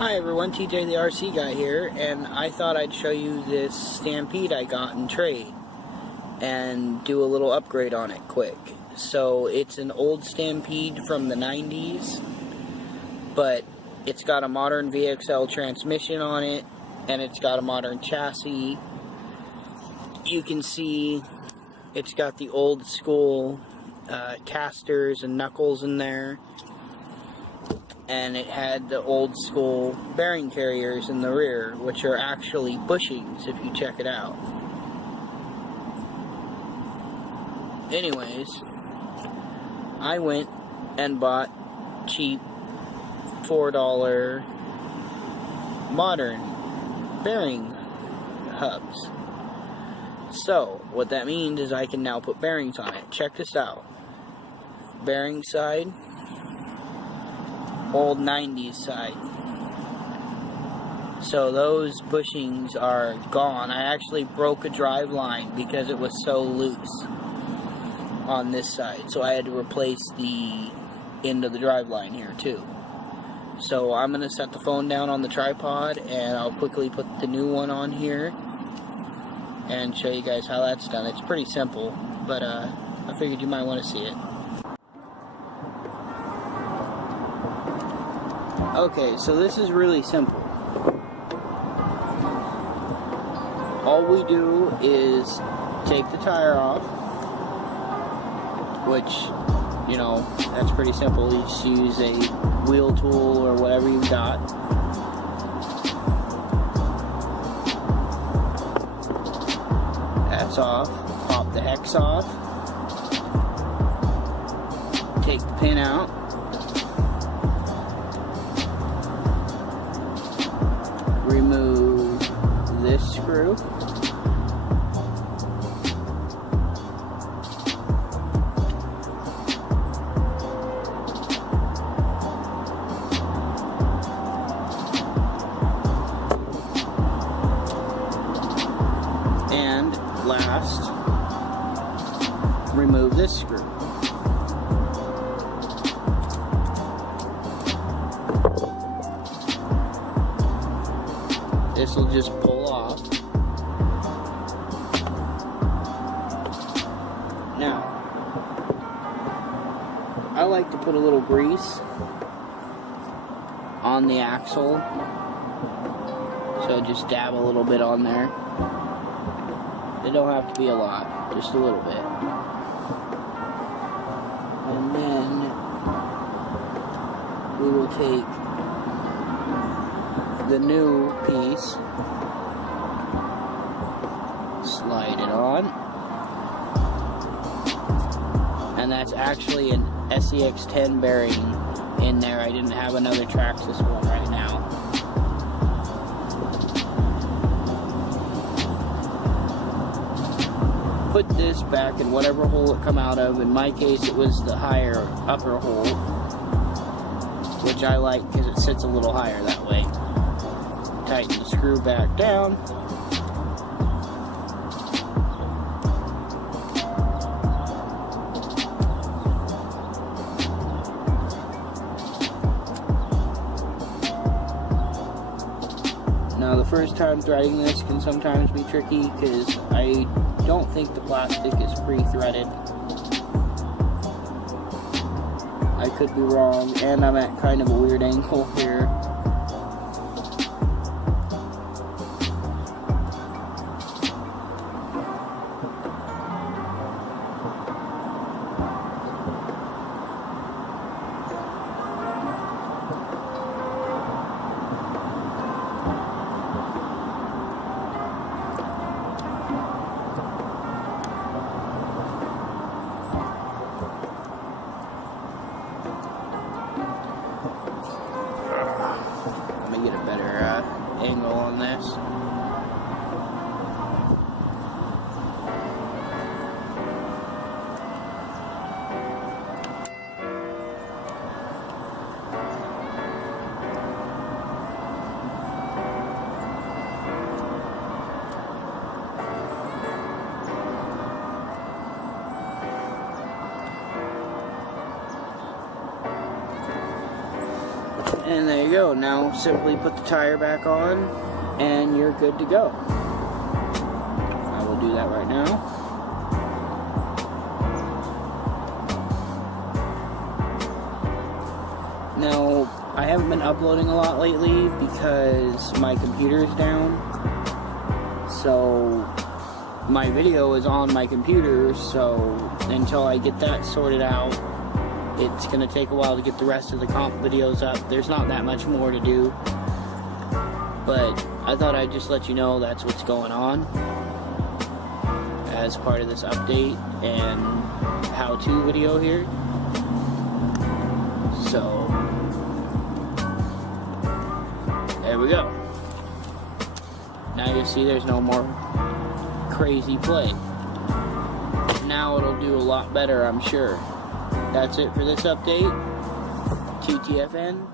Hi everyone, TJ the RC guy here, and I thought I'd show you this Stampede I got in trade and do a little upgrade on it quick. So it's an old Stampede from the 90s, but it's got a modern VXL transmission on it, and it's got a modern chassis. You can see it's got the old school casters and knuckles in there. And it had the old school bearing carriers in the rear, which are actually bushings if you check it out. Anyways, I went and bought cheap $4 modern bearing hubs. So what that means is I can now put bearings on it. Check this out. Bearing side, old 90s side. So those bushings are gone. I actually broke a drive line because it was so loose on this side. So I had to replace the end of the drive line here too. So I'm going to set the phone down on the tripod and I'll quickly put the new one on here and show you guys how that's done. It's pretty simple, but I figured you might want to see it. Okay, so this is really simple. All we do is take the tire off, which, you know, that's pretty simple. You just use a wheel tool or whatever you've got. That's off. Pop the hex off. Take the pin out. Remove this screw. And last, remove this screw. This will just pull off. Now, I like to put a little grease on the axle. So just dab a little bit on there. It don't have to be a lot, just a little bit. And then we will take the new piece, slide it on, and that's actually an SEX10 bearing in there. I didn't have another Traxxas one right now. Put this back in whatever hole it come out of. In my case, it was the higher upper hole, which I like because it sits a little higher that way. Tighten the screw back down. Now the first time threading this can sometimes be tricky because I don't think the plastic is pre-threaded. I could be wrong, and I'm at kind of a weird angle here. Get a better angle on this. And there you go. Now simply put the tire back on and you're good to go. I will do that right now. Now, I haven't been uploading a lot lately because my computer is down. So my video is on my computer, so until I get that sorted out, it's going to take a while to get the rest of the comp videos up. There's not that much more to do, but I thought I'd just let you know that's what's going on as part of this update and how-to video here. So there we go. Now you see there's no more crazy play. Now it'll do a lot better, I'm sure. That's it for this update. TTFN.